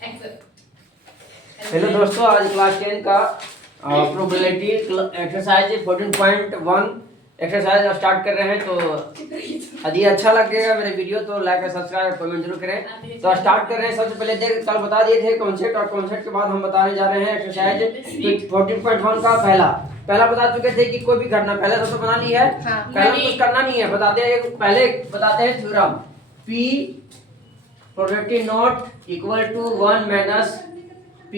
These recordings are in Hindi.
हेलो दोस्तों, आज क्लास 10 का प्रोबेबिलिटी एक्सरसाइज 14.1 एक्सरसाइज स्टार्ट कर रहे हैं। तो यदि अच्छा लगेगा मेरे वीडियो तो लाइक और सब्सक्राइब और कमेंट जरूर करें। तो स्टार्ट कर रहे हैं। सबसे पहले कल बता दिए थे कॉन्सेप्ट, और कॉन्सेप्ट के बाद हम बताने जा रहे हैं एक्सरसाइज 14.1 का पहला बता चुके थे कि कोई भी घटना पहले तो बना ली है। पहले कुछ करना नहीं है, बताते हैं पहले बताते हैं theorem P probability not equal to 1 minus P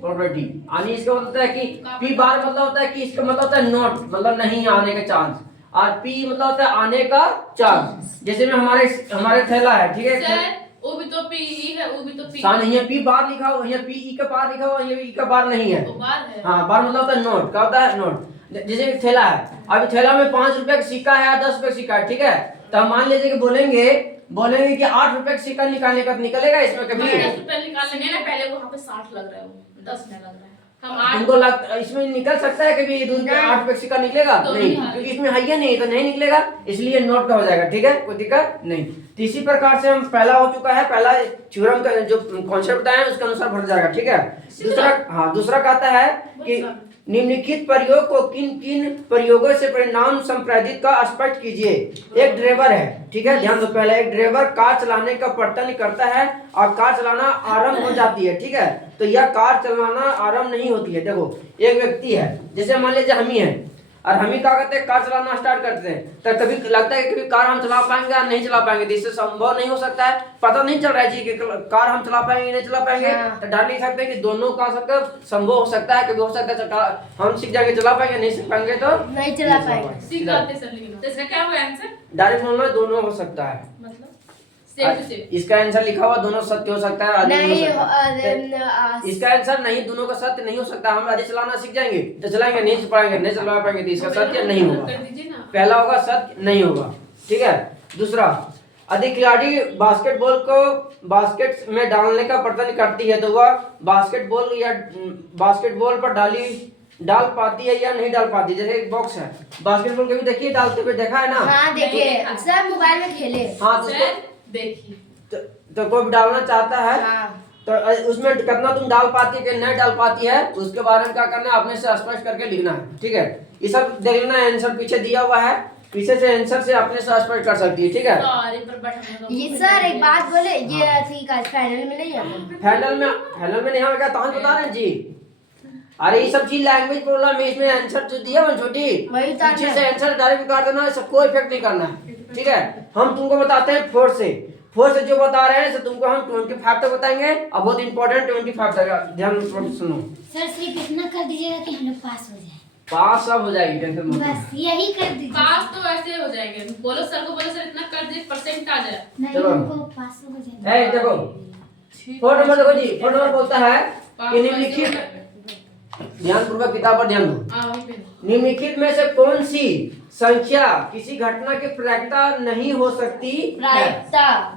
probability. यानी इसका मतलब है कि P बार मतलब होता है कि इसका मतलब होता है नॉट मतलब नहीं आने का चांस, और P मतलब होता है आने का चांस। जैसे में हमारे थैला है, ठीक है सर, वो भी तो P है, वो भी तो P नहीं है। P बार लिखा हो, यहाँ P E का बार लिखा हो, यहाँ E का बार नहीं है। वो बार है। हाँ, बार मतलब होता है नोट। क्या होता है नोट? जैसे थैला है, अभी थैला में 5 रुपए का सिक्का है या 10 रुपए का सिक्का है, ठीक है। तो हम मान लीजिए कि बोलेंगे कि 8 रुपए का सिक्का निकालने का, निकलेगा इसमें कभी? 10 रुपए निकालने ना, पहले वहाँ पे 60 लग रहा है, वो 10 में लग रहा है। हम तुमको इसमें निकल सकता है कभी 8 रुपए का सिक्का निकलेगा? नहीं, क्योंकि इसमें है ही नहीं, तो नहीं निकलेगा, इसलिए नोट का हो जाएगा। ठीक है, कोई दिक्कत नहीं। तो इसी प्रकार से हम पहला हो चुका है, पहला थ्योरम का जो कॉन्सेप्ट बताया उसके अनुसार भर जाएगा। ठीक है। दूसरा कहता है कि निम्नलिखित प्रयोग को किन किन प्रयोगों से परिणाम संप्रेदित का स्पष्ट कीजिए। एक ड्राइवर है, ठीक है, ध्यान दो। पहले एक ड्राइवर कार चलाने का प्रयत्न करता है और कार चलाना आरंभ हो जाती है, ठीक है। तो यह कार चलाना आरंभ नहीं होती है। देखो, एक व्यक्ति है, जैसे मान लीजिए हम ही है, और हम ही क्या करते हैं, कार चलाना स्टार्ट करते हैं। तो कभी लगता है कि कभी कार हम चला पाएंगे या नहीं चला पाएंगे, तो इससे संभव नहीं हो सकता है, पता नहीं चल रहा है जी कि कार हम चला पाएंगे नहीं चला पाएंगे। तो डाल नहीं सकते कि दोनों का संभव हो सकता है। कभी हो सकता है हम सीख जाएंगे चला पाएंगे, नहीं सीख पाएंगे तो नहीं चला पाएंगे। सीख जाते सर, लेकिन तो इसका क्या होगा आंसर? डायरेक्ट बोलना दोनों हो सकता है, मतलब सेम टू सेम। इसका आंसर लिखा हुआ दोनों सत्य हो सकता है, आदि नहीं हो सकता है। इसका आंसर नहीं, दोनों का सत्य नहीं हो सकता। हम आदि चलाना सीख जाएंगे तो चलाएंगे, नहीं चला पाएंगे नहीं चला पाएंगे, तो इसका सत्य नहीं होगा। पहला होगा सत्य नहीं होगा, ठीक है। दूसरा, यदि खिलाड़ी बास्केटबॉल को बास्केट में डालने का प्रयत्न करती है तो वह बास्केटबॉल पर डाल पाती है या नहीं डाल पाती। जैसे एक बॉक्स है, बास्केटबॉल कभी देखिए डालते हुए देखा है ना? हाँ, देखिए सब मोबाइल में खेले। हाँ, तो देखिए तो कोई डालना चाहता है, हाँ। तो उसमें कितना तुम डाल पाती है कि नहीं डाल पाती है, उसके बारे में क्या करना है, अपने से स्पष्ट करके लिखना है। ठीक है, ये सब देख लेना, आंसर पीछे दिया हुआ है, पीछे से आंसर से अपने से स्पष्ट कर सकती है। ठीक है। ये सर एक बात बोले, ये ठीक है, फाइनल में नहीं है। फाइनल में नहीं होगा तो हम बता रहे हैं जी। अरे ये सब चीज लैंग्वेज प्रॉब्लम है, इसमें आंसर जो दिया है छोटी, पीछे से आंसर डायरेक्ट काट देना है, सब कोई इफेक्ट नहीं करना है। ठीक है, हम तुमको बताते हैं 4 से जो बता रहे हैं तो तुमको हम 25 तक बताएंगे। अब बहुत इंपॉर्टेंट 25 तक ध्यान सुनो। सर सिर्फ इतना कर दीजिएगा कि हम लोग पास हो जाए। पास सब हो जाएगी, टेंशन मत लो। बस यही कर दीजिए। पास तो ऐसे हो जाएंगे। बोलो सर को, बोलो सर इतना कर दे, परसेंट आ जाए। नहीं, चलो। हमको पास हो जाए। ए देखो, 4 नंबर देखो जी। 4 नंबर बोलता है कि निम्नलिखित, ध्यान पूर्वक किताब पर ध्यान दो। निम्नलिखित में से कौन सी संख्या किसी घटना की प्रायिकता नहीं हो सकती है?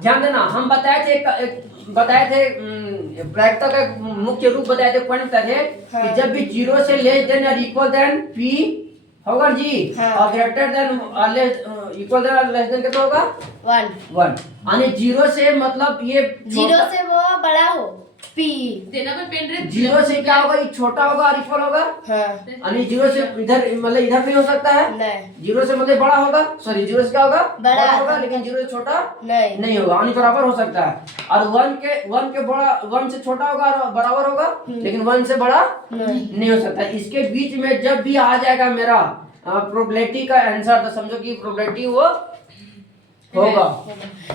ध्यान देना, हम बताए थे प्रायिकता का मुख्य रूप बताए थे, पॉइंट बताए थे कि जब भी 0 से लेस देन और इक्वल देन P होगा जी, और greater than equal than less than कितना होगा? 1। यानी 0 से मतलब ये 0 से वो बड़ा हो, P देना पे पेन ड्राइव। 0 से क्या होगा, ये छोटा होगा और इक्वल होगा। यानी 0 से इधर मतलब इधर नहीं हो सकता है। नहीं। 0 से मतलब बड़ा होगा, सॉरी 0 से क्या होगा, बड़ा होगा, लेकिन 0 से छोटा नहीं होगा, यानी बराबर हो सकता है। और 1 के बड़ा, 1 से छोटा होगा और बराबर होगा, लेकिन 1 से बड़ा नहीं हो सकता। इसके बीच में जब भी आ जाएगा मेरा प्रोबेबिलिटी का आंसर, तो समझो कि प्रोबेबिलिटी वो होगा।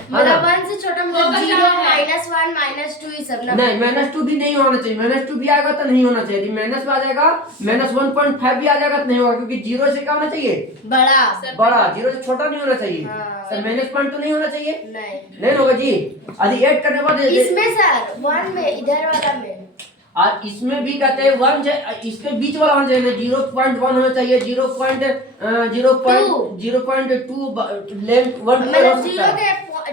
मतलब 1 से छोटा मतलब 0, -1, -2 ये सब ना। नहीं, -2 भी नहीं होना चाहिए। -2 भी आएगा तो नहीं होना चाहिए। यदि माइनस में आ जाएगा, -1.5 भी आ जाएगा तो नहीं होगा, क्योंकि 0 से क्या होना चाहिए, बड़ा। 0 से छोटा नहीं होना चाहिए। तो माइनस पॉइंट तो नहीं होना चाहिए, नहीं होगा जी। यदि ऐड करने के बाद इसमें सर 1 में, इधर वाला में, और इसमें भी कहते हैं 1 इसके बीच वाला होना चाहिए, 0.1 होना चाहिए, 0.2 लेंथ 1 मतलब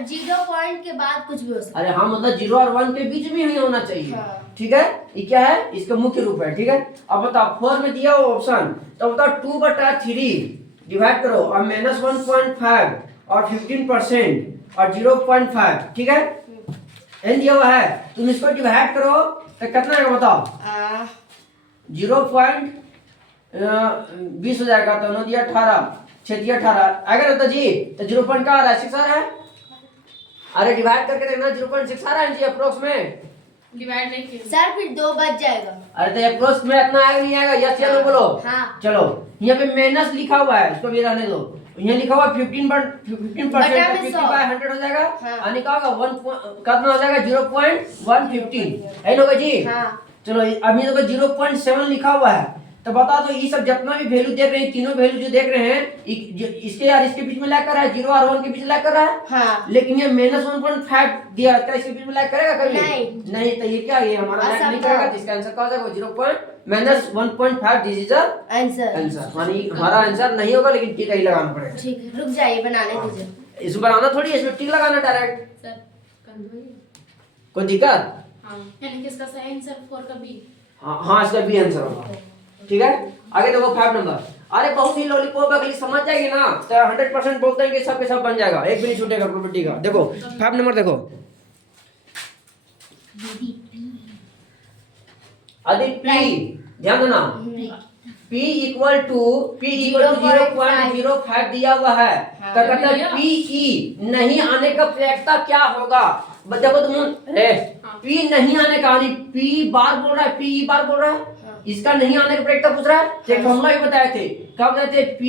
0 पॉइंट के बाद कुछ भी हो सकता है। अरे हाँ, मतलब 0 और 1 के बीच में ही होना चाहिए। ठीक है, ये क्या है, इसका मुख्य रूप है। ठीक है, अब बताओ 4 में दिया हुआ ऑप्शन, तो बताओ 2/3 डिवाइड करो और -1.5 और 15% और 0.5। ठीक है, n दिया हुआ है, तुम इसको डिवाइड करो तो कितना आएगा बताओ? 0.20 हो जाएगा। तो 9 दिया 18, 6 दिया 18 आएगा ना तो जी। तो 0 पॉइंट का आ रहा है 6 आ रहा है। अरे डिवाइड करके देखना 0.6 आ रहा है जी अप्रोक्स में। डिवाइड नहीं किया सर फिर 2 बच जाएगा। अरे तो अप्रोक्स में इतना आएगा नहीं आएगा? यस या नो बोलो। हाँ। चलो यहाँ पे माइनस लिखा हुआ है, इसको भी रहने दो। यहाँ लिखा हुआ 15% बटा में 50 100 बाय 100 हो जाएगा। हाँ। यानी क्या होगा कितना हो जाएगा? 0.115 है ना जी। हाँ। चलो अभी देखो 0.7 लिखा हुआ है। तो बता दो ये सब जितना भी वैल्यू देख रहे हैं, तीनों वैल्यू जो देख रहे हैं इसके यार इसके बीच में लैग कर रहा है, 0 और 1 के बीच लैग कर रहा है। हाँ। लेकिन ये -1.5 दिया, क्या इसके बीच में लैग करेगा कभी? नहीं। तो ये क्या, ये हमारा लैग नहीं करेगा। तो इसका आंसर क्या हो जाएगा? 0.-1.5। दिस इज आंसर मानी हमारा आंसर नहीं होगा, लेकिन टिक ही लगाना पड़ेगा। ठीक है, रुक जाइए बनाने दीजिए। इसमें बनाना थोड़ी है, इसमें टिक लगाना डायरेक्ट। सर कर दो ये। कोई दिक्कत? हाँ यानी कि इसका सही आंसर 4 का बी। हाँ इसका बी आंसर होगा। ठीक है, आगे देखो 5 नंबर। अरे बहुत ही लॉलीपॉप अगली समझ जाएगी ना तो 100% बोलते हैं कि सब के सब बन जाएगा, एक भी नहीं छूटेगा प्रोबेबिलिटी का। देखो 5 नंबर देखो। अभी P ध्यान देना, P इक्वल टू 0.05 दिया हुआ है। तो कहता है PE नहीं आने का प्रयत्न क्या होगा? देखो तुम P नहीं आने का, यानी P बार बोल रहा है, PE बार बोल रहा है। इसका नहीं आने का प्रयत्न पूछ रहा है। तो एक फॉर्मूला भी बताए थे, क्या बताए थे? P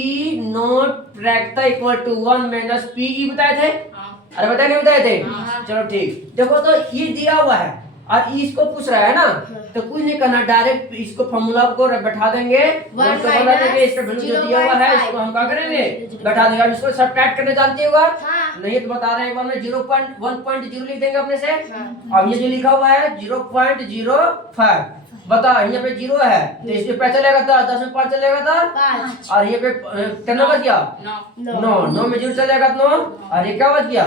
नॉट प्रयत्न इक्वल टू 1 माइनस PE बताए थे। अरे बताए नहीं बताए थे? चलो ठीक। देखो तो ये दिया हुआ है और इसको पूछ रहा है ना, तो कुछ नहीं करना, डायरेक्ट इसको फॉर्मूला को बैठा देंगे। इसका वैल्यू जो दिया हुआ है इसको हम क्या करेंगे? बैठा देंगे। इसको सब्ट्रैक्ट करने जानते होगा? नहीं तो बता रहे हैं, 0.1.0 लिख देंगे अपने से। अब ये जो लिखा हुआ है 0.05, बता यहाँ पे 0 है तो इसमें पे चलेगा था 10 में 5 चलेगा था 5, और ये पे कितना बच गया? 9 में 0 चलेगा 9, और ये क्या बच गया?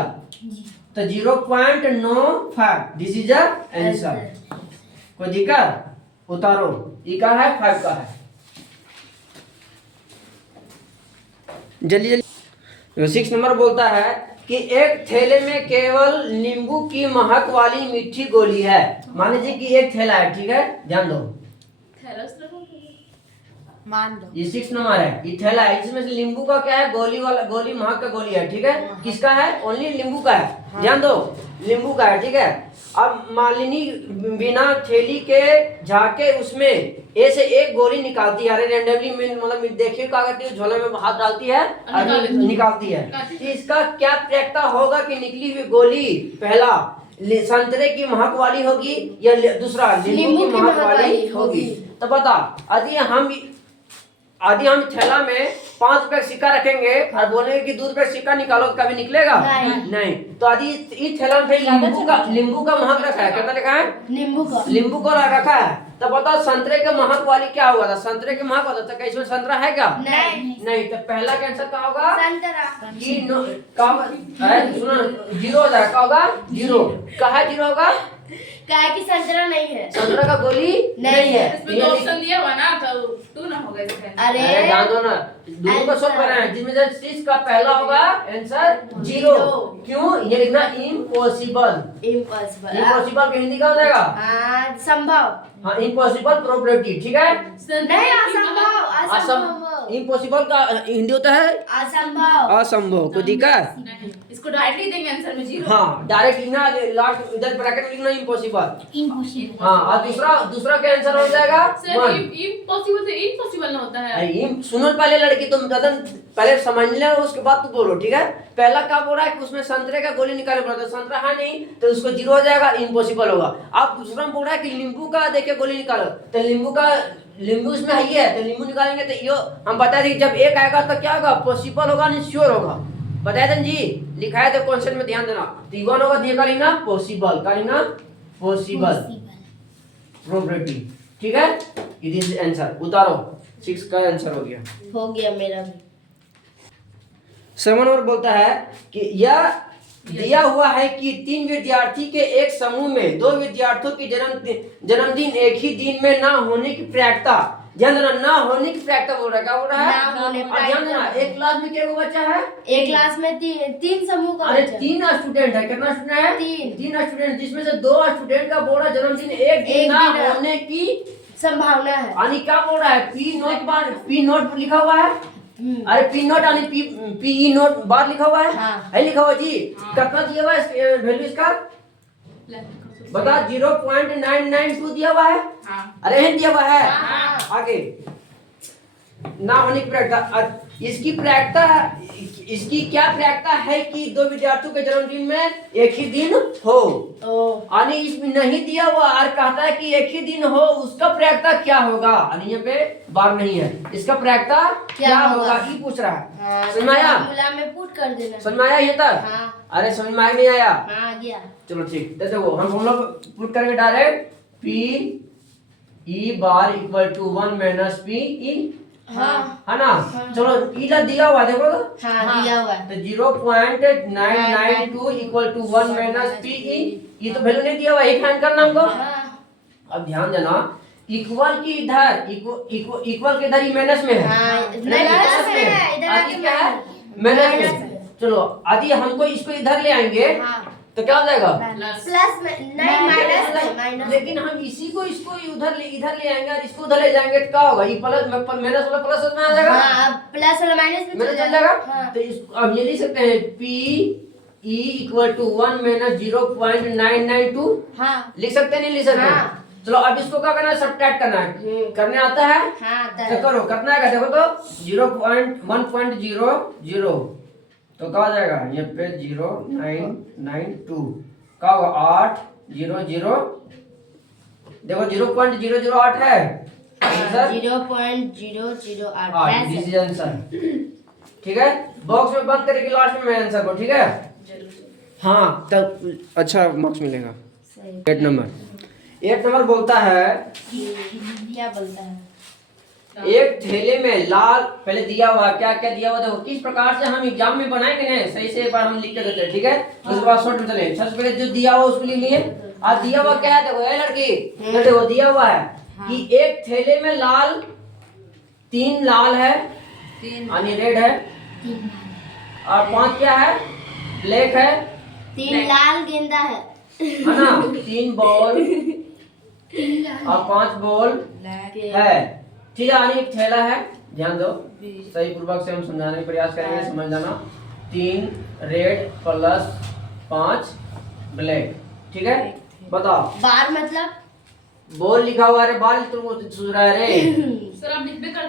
तो 0.95। This is answer. कोई दिक्कत? उतारो, ये का है 5 का है। जल्दी जल्दी। 6 नंबर बोलता है कि एक थैले में केवल नींबू की महक वाली मीठी गोली है। मान लीजिए कि एक थैला है, ठीक है, ध्यान दो, मान दो। ये 6 नंबर है, ये थैला है, इसमें से नींबू का क्या है? गोली वाला, गोली महक का गोली है, ठीक है। किसका है? ओनली नींबू का है। ध्यान दो, नींबू का है, ठीक है। अब मालिनी बिना थैली के झाके उसमें ए से एक गोली निकालती है। अरे रैंडमली मतलब देखिए क्या करती है, झोले में हाथ डालती है और निकालती है। तो इसका क्या प्रयत्न होगा कि निकली हुई गोली पहला संतरे की महक वाली होगी या दूसरा नींबू की महक वाली होगी? तो बता, यदि हम थैला में 5 रुपए का सिक्का रखेंगे और बोलेंगे कि 2 रुपए का सिक्का निकालो, तो कभी निकलेगा? नहीं। तो यदि इस थैला में नींबू का महक रखा है, कितना लिखा है? नींबू को रखा है। तो बताओ संतरे के महक वाली क्या होगा? था संतरे के महक होता था, क्या इसमें संतरा है क्या? नहीं। तो पहला का आंसर क्या होगा? सुनो 0 हो जाएगा। क्या होगा? 0 कहा 0 होगा? क्या कि संतरा नहीं है, संतरा का गोली नहीं है। इसमें 2 ऑप्शन दिया हुआ ना, तो 2 ना होगा इसका। अरे ध्यान दो ना, दोनों को सोल्व कर रहे हैं, जिसमें से 6 का पहला होगा आंसर 0। क्यों? ये लिखना इम्पॉसिबल। इम्पॉसिबल का हिंदी क्या हो जाएगा? संभव। हाँ, इम्पॉसिबल प्रोबेबिलिटी, ठीक है। नहीं, असंभव। इम्पॉसिबल का हिंदी होता है असंभव। कोई दिक्कत? इसको डायरेक्टली देंगे आंसर में 0। हाँ, डायरेक्ट लिखना, लास्ट इधर ब्रैकेट में लिखना इम्पॉसिबल। हाँ, और दूसरा क्या आंसर हो जाएगा? सर इम्पॉसिबल से इम्पॉसिबल ना होता है। सुनो पहले लड़की, तुम पहले समझ ले, उसके बाद तू बोलो, ठीक है। पहला क्या बोल रहा है कि उसमें संतरे का गोली निकालना पड़ता है, संतरा है नहीं तो उसको 0 हो जाएगा, इम्पॉसिबल होगा। अब दूसरा बोल रहा है कि नींबू का देखे गोली निकालो, तो नींबू इसमें है तो नींबू निकालेंगे। तो यो हम बता दें, जब एक आएगा तो क्या होगा? पॉसिबल होगा, नहीं श्योर होगा। बताया था जी, लिखा है तो क्वेश्चन में ध्यान देना। तो 1 होगा, दिया का लिखना पॉसिबल, का लिखना पॉसिबल प्रोबेबिलिटी, ठीक है। It is answer. उतारो, 6 का आंसर हो गया मेरा भी। 7 और बोलता है कि यह दिया हुआ है कि 3 विद्यार्थी के एक समूह में 2 विद्यार्थियों की जन्मदिन एक ही दिन में ना होने की प्रायिकता, ध्यान देना, ना होने की प्रायिकता बोल रहा है, क्या बोल रहा है? ना होने और ध्यान देना, एक क्लास में कितने बच्चा है? एक क्लास में तीन समूह का अरे बच्चा। 3 स्टूडेंट है, कितना स्टूडेंट है? तीन। 3 स्टूडेंट, जिसमें से 2 स्टूडेंट का बोल रहा है जन्मदिन एक दिन ना होने की संभावना है। यानी क्या बोल रहा है? पी नोट लिखा हुआ है। अरे पी नोट यानी पी नोट बार लिखा हुआ है। हाँ। है लिखा हुआ जी। कितना दिया हुआ है वैल्यू इसका? बता, 0.992 दिया हुआ है। हाँ। अरे है दिया हुआ है। हाँ। आगे ना होने की प्रायिकता, इसकी क्या प्रायिकता है कि 2 विद्यार्थियों के जन्मदिन में एक ही दिन हो? यानी इसमें नहीं दिया हुआ और कहता है कि एक ही दिन हो, उसका प्रायिकता क्या होगा? यानी यहाँ पे बार नहीं है, इसका प्रायिकता क्या होगा ये पूछ रहा है। समझ में आया? फॉर्मूला में पुट कर देना। समझ में आया ये तक? हाँ। अरे समझ में आया नहीं आया? हाँ, आ गया। चलो ठीक, देखो हम लोग पुट करेंगे direct P E bar equal to 1 minus P E, हाँ। है ना? चलो ई दिया हुआ है, देखो तो। हाँ, दिया हुआ है। तो 0.992 equal to 1 minus P E, ये तो वैल्यू नहीं दिया हुआ, ये फाइंड करना हमको। हाँ। अब ध्यान देना, इक्वल की इधर इक्वल के इधर माइनस में है। हाँ, नहीं, माइनस में है, इधर आदि आके क्या है? माइनस माइनस में। में। चलो आदि हमको इसको इधर ले आएंगे तो क्या हो जाएगा? प्लस में नहीं, माइनस। लेकिन हम इसी को इसको इधर ले आएंगे और इसको उधर ले जाएंगे तो क्या होगा? ये प्लस माइनस वाला प्लस में आ जाएगा। हाँ, अब प्लस वाला माइनस में चल जाएगा। हाँ। तो इसको अब ये लिख सकते हैं P E equal to 1 minus 0.992, हाँ। लिख सकते हैं नहीं लिख सकते? हाँ। चलो अब इसको क्या करना है? सबट्रैक्ट करना है। करने आता है? हाँ, आता तो है। करो, कितना आएगा देखो तो 0.1.00, तो क्या हो जाएगा? ये पे 0.992 क्या होगा? 800, देखो 0.008 है आंसर। 0.008 this is answer. ठीक है, बॉक्स में बंद करके लास्ट में आंसर को, ठीक है? हाँ, तब अच्छा मार्क्स मिलेगा। 8 नंबर बोलता है, क्या बोलता है? एक थैले में लाल, पहले दिया हुआ क्या क्या दिया हुआ, देखो किस प्रकार से हम एग्जाम में बनाएंगे ना, सही से एक बार हम लिख के देते हैं, ठीक है? उसके बाद शॉर्ट में चले। सबसे पहले जो दिया हुआ उसको लिख लिए। आज दिया हुआ क्या है देखो, ये लड़की, तो देखो दिया हुआ है कि एक थैले में लाल, 3 लाल है यानी रेड है, और 5 क्या है? ब्लैक है, 3 लाल गेंदा है ना? 3 बॉल और 5 बॉल है, ठीक है? यानी एक थैला है, ध्यान दो, सही पूर्वक से हम समझाने का प्रयास करेंगे, समझ जाना। 3 रेड प्लस 5 ब्लैक, ठीक है? बताओ। बार मतलब बॉल लिखा हुआ है, बाल तुम सुन रहा है रे। सर आप लिख भी करते